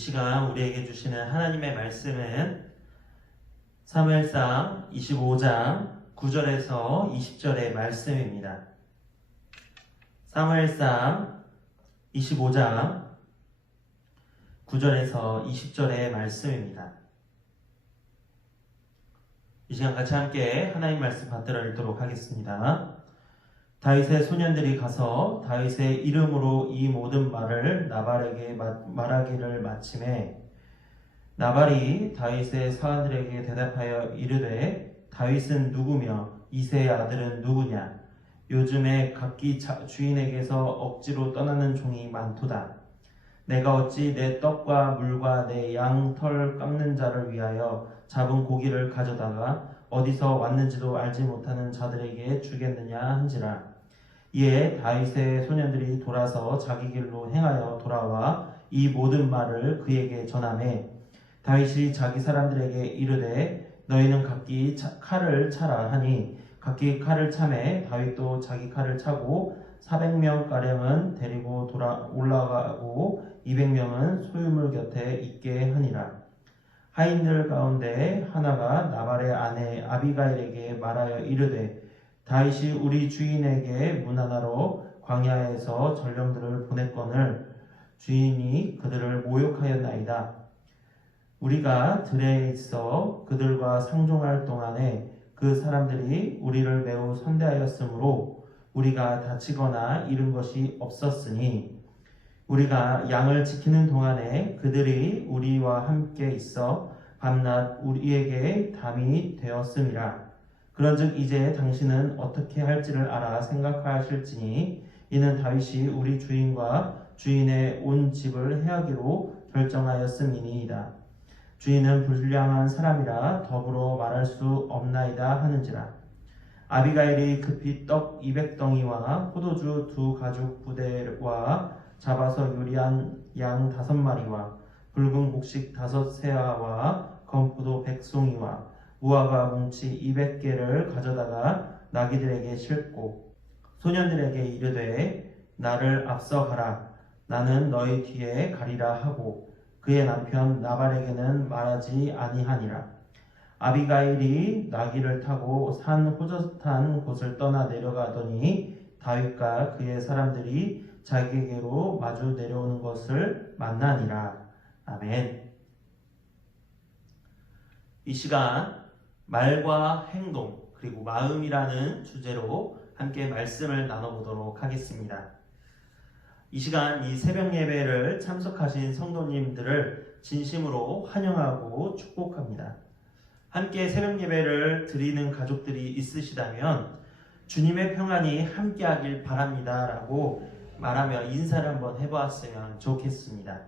시간 우리에게 주시는 하나님의 말씀은 사무엘상 25장 9절에서 20절의 말씀입니다. 사무엘상 25장 9절에서 20절의 말씀입니다. 이 시간 같이 함께 하나님 말씀 받들어 읽도록 하겠습니다. 다윗의 소년들이 가서 다윗의 이름으로 이 모든 말을 나발에게 말하기를 마침에 나발이 다윗의 사관들에게 대답하여 이르되 다윗은 누구며 이새의 아들은 누구냐? 요즘에 각기 주인에게서 억지로 떠나는 종이 많도다. 내가 어찌 내 떡과 물과 내 양 털 깎는 자를 위하여 잡은 고기를 가져다가 어디서 왔는지도 알지 못하는 자들에게 주겠느냐 한지라. 이에 다윗의 소년들이 돌아서 자기 길로 행하여 돌아와 이 모든 말을 그에게 전하매 다윗이 자기 사람들에게 이르되 너희는 각기 칼을 차라 하니 각기 칼을 차매 다윗도 자기 칼을 차고 400명가량은 데리고 올라가고 200명은 소유물 곁에 있게 하니라. 하인들 가운데 하나가 나발의 아내 아비가일에게 말하여 이르되 다윗이 우리 주인에게 문하나로 광야에서 전령들을 보냈거늘 주인이 그들을 모욕하였나이다. 우리가 들에 있어 그들과 상종할 동안에 그 사람들이 우리를 매우 선대하였으므로 우리가 다치거나 잃은 것이 없었으니 우리가 양을 지키는 동안에 그들이 우리와 함께 있어 밤낮 우리에게 담이 되었음이라. 그런즉 이제 당신은 어떻게 할지를 알아 생각하실지니 이는 다윗이 우리 주인과 주인의 온 집을 해하기로 결정하였음이니이다. 주인은 불량한 사람이라 더불어 말할 수 없나이다 하는지라. 아비가일이 급히 떡 200덩이와 포도주 2가죽 부대와 잡아서 요리한 양 5마리와 붉은 곡식 5세아와 건포도 100송이와 무화과 뭉치 200개를 가져다가 나귀들에게 싣고 소년들에게 이르되 나를 앞서 가라. 나는 너희 뒤에 가리라 하고 그의 남편 나발에게는 말하지 아니하니라. 아비가일이 나귀를 타고 산 호젓한 곳을 떠나 내려가더니 다윗과 그의 사람들이 자기에게로 마주 내려오는 것을 만나니라. 아멘. 이 시간 말과 행동 그리고 마음이라는 주제로 함께 말씀을 나눠보도록 하겠습니다. 이 시간 이 새벽 예배를 참석하신 성도님들을 진심으로 환영하고 축복합니다. 함께 새벽 예배를 드리는 가족들이 있으시다면 주님의 평안이 함께하길 바랍니다 라고 말하며 인사를 한번 해보았으면 좋겠습니다.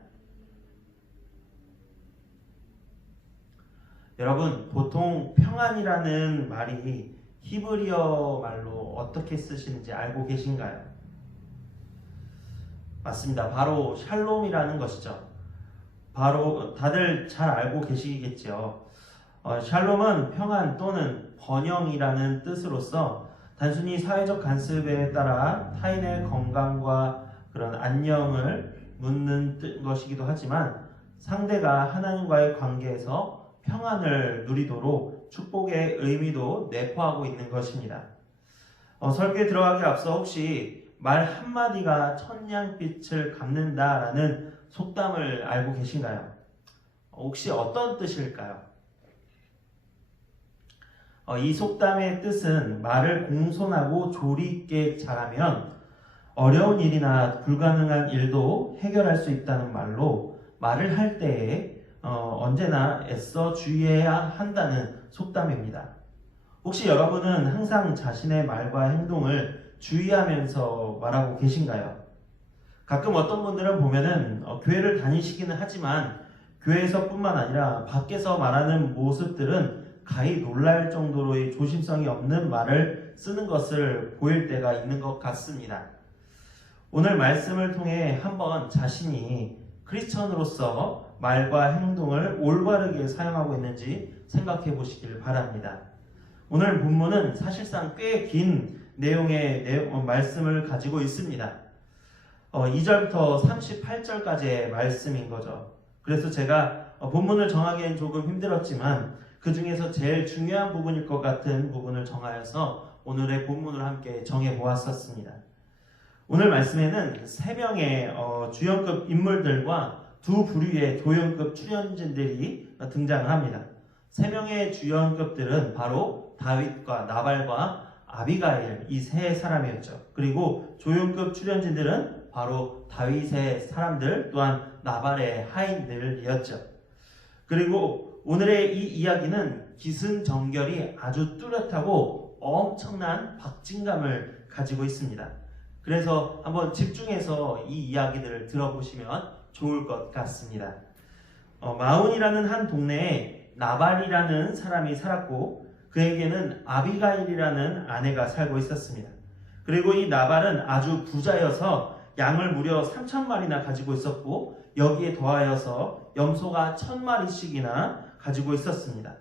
여러분, 보통 평안이라는 말이 히브리어 말로 어떻게 쓰시는지 알고 계신가요? 맞습니다. 바로 샬롬이라는 것이죠. 바로 다들 잘 알고 계시겠죠. 샬롬은 평안 또는 번영이라는 뜻으로서 단순히 사회적 간섭에 따라 타인의 건강과 그런 안녕을 묻는 것이기도 하지만 상대가 하나님과의 관계에서 평안을 누리도록 축복의 의미도 내포하고 있는 것입니다. 설교에 들어가기 앞서 혹시 말 한마디가 천냥빛을 갚는다라는 속담을 알고 계신가요? 혹시 어떤 뜻일까요? 이 속담의 뜻은 말을 공손하고 조리 있게 잘하면 어려운 일이나 불가능한 일도 해결할 수 있다는 말로 말을 할 때에 언제나 애써 주의해야 한다는 속담입니다. 혹시 여러분은 항상 자신의 말과 행동을 주의하면서 말하고 계신가요? 가끔 어떤 분들은 보면은 교회를 다니시기는 하지만 교회에서뿐만 아니라 밖에서 말하는 모습들은 가히 놀랄 정도로의 조심성이 없는 말을 쓰는 것을 보일 때가 있는 것 같습니다. 오늘 말씀을 통해 한번 자신이 크리스천으로서 말과 행동을 올바르게 사용하고 있는지 생각해 보시길 바랍니다. 오늘 본문은 사실상 꽤 긴 내용의 말씀을 가지고 있습니다. 2절부터 38절까지의 말씀인 거죠. 그래서 제가 본문을 정하기엔 조금 힘들었지만 그 중에서 제일 중요한 부분일 것 같은 부분을 정하여서 오늘의 본문을 함께 정해 보았었습니다. 오늘 말씀에는 3명의 주연급 인물들과 2부류의 조연급 출연진들이 등장을 합니다. 3명의 주연급들은 바로 다윗과 나발과 아비가일, 이 세 사람이었죠. 그리고 조연급 출연진들은 바로 다윗의 사람들 또한 나발의 하인들이었죠. 그리고 오늘의 이 이야기는 기승전결이 아주 뚜렷하고 엄청난 박진감을 가지고 있습니다. 그래서 한번 집중해서 이 이야기들을 들어보시면 좋을 것 같습니다. 마온이라는 한 동네에 나발이라는 사람이 살았고 그에게는 아비가일이라는 아내가 살고 있었습니다. 그리고 이 나발은 아주 부자여서 양을 무려 3,000마리나 가지고 있었고 여기에 더하여서 염소가 1,000마리씩이나 가지고 있었습니다.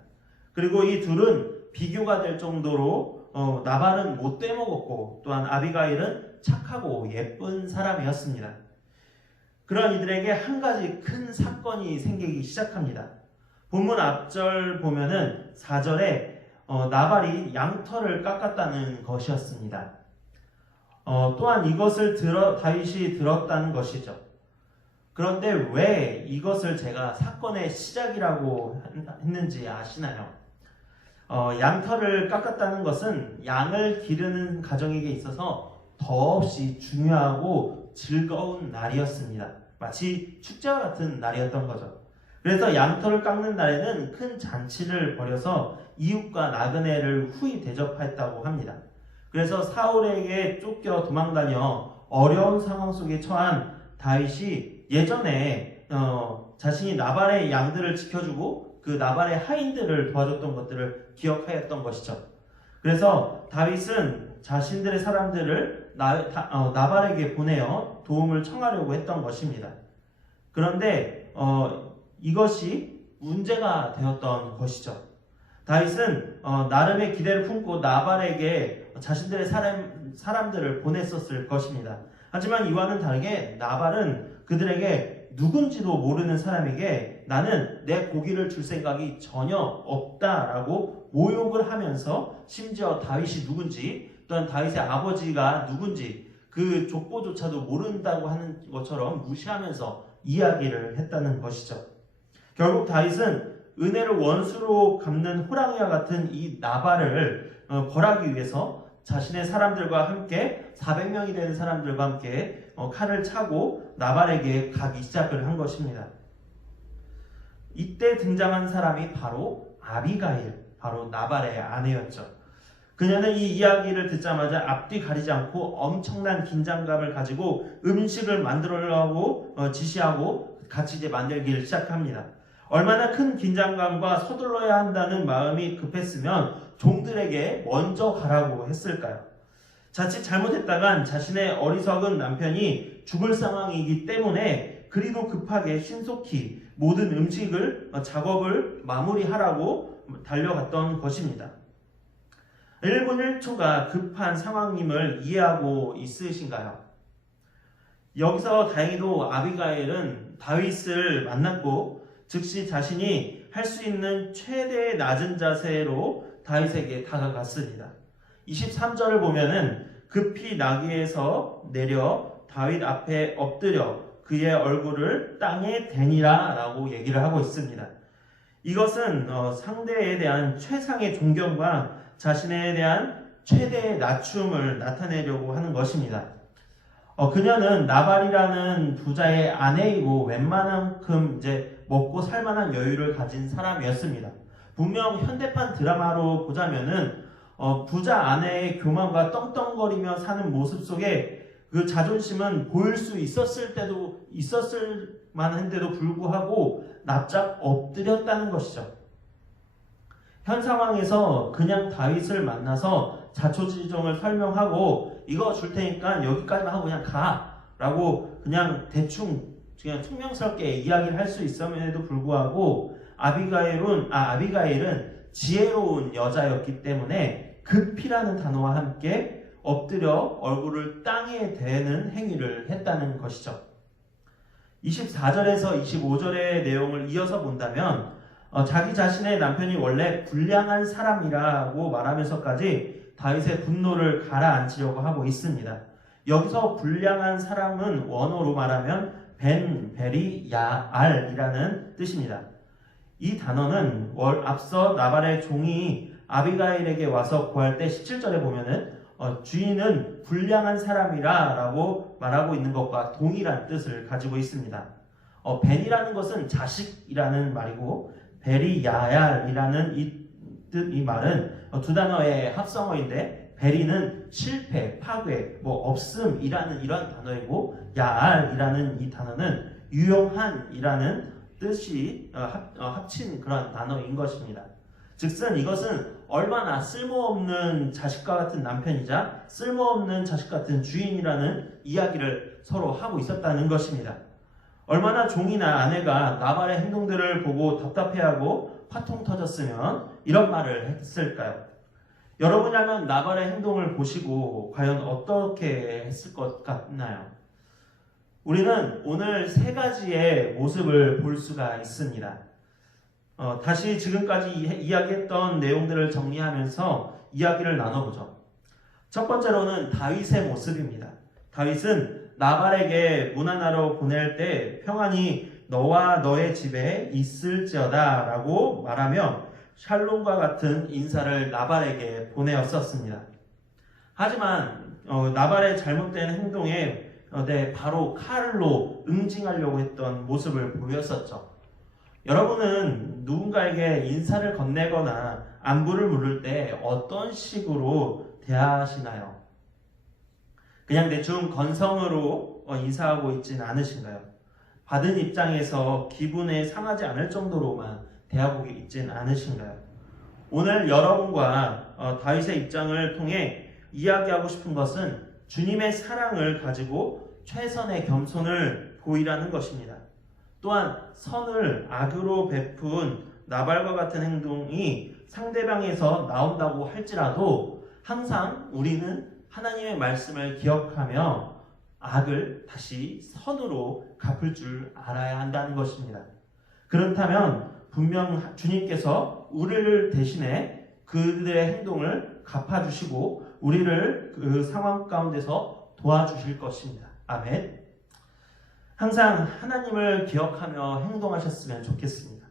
그리고 이 둘은 비교가 될 정도로 나발은 못돼 먹었고 또한 아비가일은 착하고 예쁜 사람이었습니다. 그런 이들에게 한 가지 큰 사건이 생기기 시작합니다. 본문 앞절 보면은 4절에 나발이 양털을 깎았다는 것이었습니다. 또한 이것을 다윗이 들었다는 것이죠. 그런데 왜 이것을 제가 사건의 시작이라고 했는지 아시나요? 양털을 깎았다는 것은 양을 기르는 가정에게 있어서 더없이 중요하고 즐거운 날이었습니다. 마치 축제와 같은 날이었던 거죠. 그래서 양털을 깎는 날에는 큰 잔치를 벌여서 이웃과 나그네를 후히 대접했다고 합니다. 그래서 사울에게 쫓겨 도망다녀 어려운 상황 속에 처한 다윗이 예전에 자신이 나발의 양들을 지켜주고 그 나발의 하인들을 도와줬던 것들을 기억하였던 것이죠. 그래서 다윗은 자신들의 사람들을 나발에게 보내어 도움을 청하려고 했던 것입니다. 그런데 이것이 문제가 되었던 것이죠. 다윗은 나름의 기대를 품고 나발에게 자신들의 사람들을 보냈었을 것입니다. 하지만 이와는 다르게 나발은 그들에게 누군지도 모르는 사람에게 나는 내 고기를 줄 생각이 전혀 없다라고 모욕을 하면서 심지어 다윗이 누군지 또한 다윗의 아버지가 누군지 그 족보조차도 모른다고 하는 것처럼 무시하면서 이야기를 했다는 것이죠. 결국 다윗은 은혜를 원수로 갚는 호랑이와 같은 이 나발을 벌하기 위해서 자신의 사람들과 함께 400명이 되는 사람들과 함께 칼을 차고 나발에게 가기 시작을 한 것입니다. 이때 등장한 사람이 바로 아비가일, 바로 나발의 아내였죠. 그녀는 이 이야기를 듣자마자 앞뒤 가리지 않고 엄청난 긴장감을 가지고 음식을 만들려고 지시하고 같이 이제 만들기를 시작합니다. 얼마나 큰 긴장감과 서둘러야 한다는 마음이 급했으면 종들에게 먼저 가라고 했을까요? 자칫 잘못했다간 자신의 어리석은 남편이 죽을 상황이기 때문에 그리도 급하게 신속히 모든 작업을 마무리하라고 달려갔던 것입니다. 1분 1초가 급한 상황임을 이해하고 있으신가요? 여기서 다행히도 아비가일은 다윗을 만났고 즉시 자신이 할 수 있는 최대의 낮은 자세로 다윗에게 다가갔습니다. 23절을 보면은 급히 나귀에서 내려 다윗 앞에 엎드려 그의 얼굴을 땅에 대니라 라고 얘기를 하고 있습니다. 이것은 상대에 대한 최상의 존경과 자신에 대한 최대의 낮춤을 나타내려고 하는 것입니다. 그녀는 나발이라는 부자의 아내이고 웬만한큼 이제 먹고 살만한 여유를 가진 사람이었습니다. 분명 현대판 드라마로 보자면은 부자 아내의 교만과 떵떵거리며 사는 모습 속에 그 자존심은 보일 수 있었을 만한데도 불구하고 납작 엎드렸다는 것이죠. 현 상황에서 그냥 다윗을 만나서 자초지종을 설명하고 이거 줄 테니까 여기까지만 하고 그냥 가 라고 그냥 대충 그냥 퉁명스럽게 이야기를 할 수 있음에도 불구하고 아비가일은 지혜로운 여자였기 때문에 급히라는 단어와 함께 엎드려 얼굴을 땅에 대는 행위를 했다는 것이죠. 24절에서 25절의 내용을 이어서 본다면 자기 자신의 남편이 원래 불량한 사람이라고 말하면서까지 다윗의 분노를 가라앉히려고 하고 있습니다. 여기서 불량한 사람은 원어로 말하면 베리야알이라는 뜻입니다. 이 단어는 앞서 나발의 종이 아비가일에게 와서 구할 때 17절에 보면은 주인은 불량한 사람이라 라고 말하고 있는 것과 동일한 뜻을 가지고 있습니다. 벤이라는 것은 자식이라는 말이고 베리야얄이라는 이 말은 두 단어의 합성어인데 베리는 실패, 파괴, 없음이라는 이런 단어이고 야알이라는 이 단어는 유용한이라는 뜻이 합친 그런 단어인 것입니다. 즉슨 이것은 얼마나 쓸모없는 자식과 같은 남편이자 쓸모없는 자식 같은 주인이라는 이야기를 서로 하고 있었다는 것입니다. 얼마나 종이나 아내가 나발의 행동들을 보고 답답해하고 화통 터졌으면 이런 말을 했을까요? 여러분이라면 나발의 행동을 보시고 과연 어떻게 했을 것 같나요? 우리는 오늘 세 가지의 모습을 볼 수가 있습니다. 다시 지금까지 이야기했던 내용들을 정리하면서 이야기를 나눠보죠. 첫 번째로는 다윗의 모습입니다. 다윗은 나발에게 문 하나로 보낼 때 평안히 너와 너의 집에 있을지어다 라고 말하며 샬롬과 같은 인사를 나발에게 보내었었습니다. 하지만 나발의 잘못된 행동에 바로 칼로 응징하려고 했던 모습을 보였었죠. 여러분은 누군가에게 인사를 건네거나 안부를 물을 때 어떤 식으로 대하시나요? 그냥 대충 건성으로 인사하고 있지는 않으신가요? 받은 입장에서 기분에 상하지 않을 정도로만 대하고 있지는 않으신가요? 오늘 여러분과 다윗의 입장을 통해 이야기하고 싶은 것은 주님의 사랑을 가지고 최선의 겸손을 보이라는 것입니다. 또한 선을 악으로 베푼 나발과 같은 행동이 상대방에서 나온다고 할지라도 항상 우리는 하나님의 말씀을 기억하며 악을 다시 선으로 갚을 줄 알아야 한다는 것입니다. 그렇다면 분명 주님께서 우리를 대신해 그들의 행동을 갚아주시고 우리를 그 상황 가운데서 도와주실 것입니다. 아멘. 항상 하나님을 기억하며 행동하셨으면 좋겠습니다.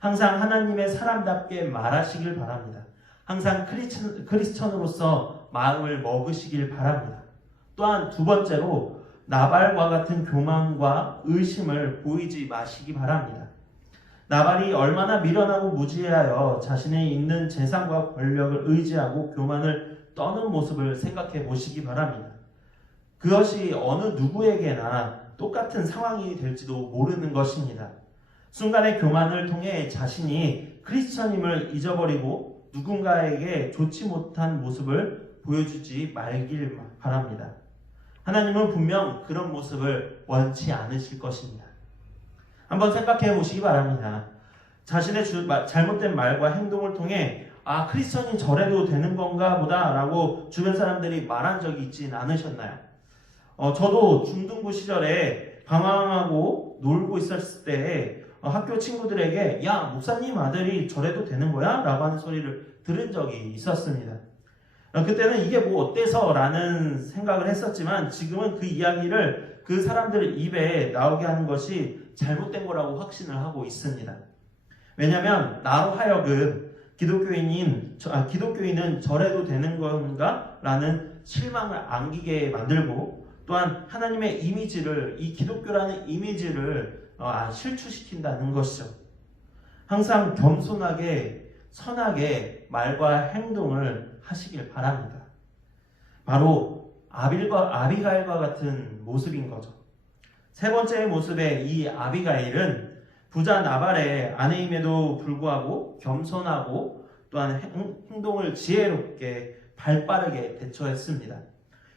항상 하나님의 사람답게 말하시길 바랍니다. 항상 크리스천으로서 마음을 먹으시길 바랍니다. 또한 두 번째로 나발과 같은 교만과 의심을 보이지 마시기 바랍니다. 나발이 얼마나 미련하고 무지하여 자신의 있는 재산과 권력을 의지하고 교만을 떠는 모습을 생각해 보시기 바랍니다. 그것이 어느 누구에게나 똑같은 상황이 될지도 모르는 것입니다. 순간의 교만을 통해 자신이 크리스천임을 잊어버리고 누군가에게 좋지 못한 모습을 보여주지 말길 바랍니다. 하나님은 분명 그런 모습을 원치 않으실 것입니다. 한번 생각해 보시기 바랍니다. 자신의 잘못된 말과 행동을 통해 크리스천이 저래도 되는 건가 보다 라고 주변 사람들이 말한 적이 있진 않으셨나요? 저도 중등부 시절에 방황하고 놀고 있었을 때 학교 친구들에게 야 목사님 아들이 저래도 되는 거야? 라고 하는 소리를 들은 적이 있었습니다. 그때는 이게 뭐 어때서 라는 생각을 했었지만 지금은 그 이야기를 그 사람들 입에 나오게 하는 것이 잘못된 거라고 확신을 하고 있습니다. 왜냐하면 나로 하여금 기독교인은 저래도 되는 건가? 라는 실망을 안기게 만들고 또한 하나님의 이미지를 이 기독교라는 이미지를 실추시킨다는 것이죠. 항상 겸손하게 선하게 말과 행동을 하시길 바랍니다. 바로 아비가일과 같은 모습인 거죠. 세 번째 모습의 이 아비가일은 부자 나발의 아내임에도 불구하고 겸손하고 또한 행동을 지혜롭게 발빠르게 대처했습니다.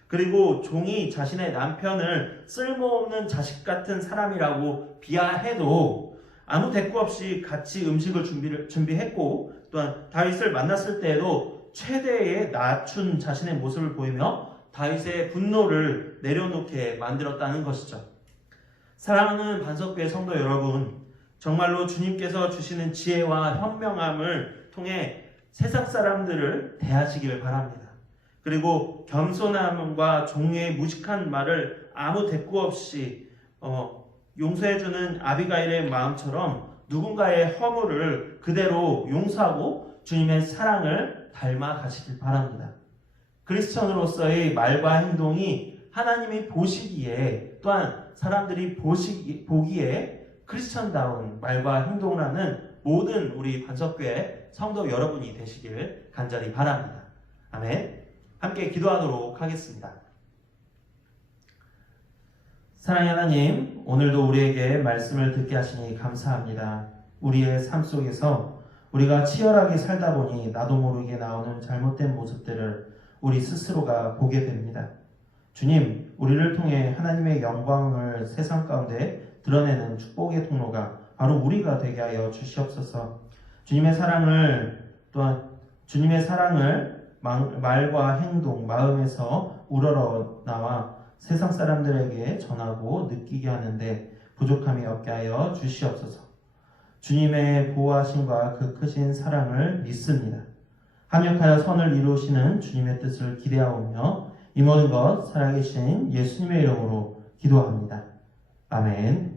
그리고 종이 자신의 남편을 쓸모없는 자식 같은 사람이라고 비하해도 아무 대꾸 없이 같이 음식을 준비했고 또한 다윗을 만났을 때에도 최대의 낮춘 자신의 모습을 보이며 다윗의 분노를 내려놓게 만들었다는 것이죠. 사랑하는 반석교회 성도 여러분, 정말로 주님께서 주시는 지혜와 현명함을 통해 세상 사람들을 대하시기를 바랍니다. 그리고 겸손함과 종류의 무식한 말을 아무 대꾸 없이 용서해주는 아비가일의 마음처럼 누군가의 허물을 그대로 용서하고 주님의 사랑을 닮아 가시길 바랍니다. 크리스천으로서의 말과 행동이 하나님이 보시기에, 또한 사람들이 보기에 크리스천다운 말과 행동을 하는 모든 우리 반석교회 성도 여러분이 되시길 간절히 바랍니다. 아멘. 함께 기도하도록 하겠습니다. 사랑의 하나님, 오늘도 우리에게 말씀을 듣게 하시니 감사합니다. 우리의 삶 속에서 우리가 치열하게 살다 보니 나도 모르게 나오는 잘못된 모습들을 우리 스스로가 보게 됩니다. 주님, 우리를 통해 하나님의 영광을 세상 가운데 드러내는 축복의 통로가 바로 우리가 되게 하여 주시옵소서. 주님의 사랑을, 또한 주님의 사랑을 말과 행동, 마음에서 우러러 나와 세상 사람들에게 전하고 느끼게 하는데 부족함이 없게 하여 주시옵소서. 주님의 보호하심과 그 크신 사랑을 믿습니다. 합력하여 선을 이루시는 주님의 뜻을 기대하오며 이 모든 것 살아계신 예수님의 이름으로 기도합니다. 아멘.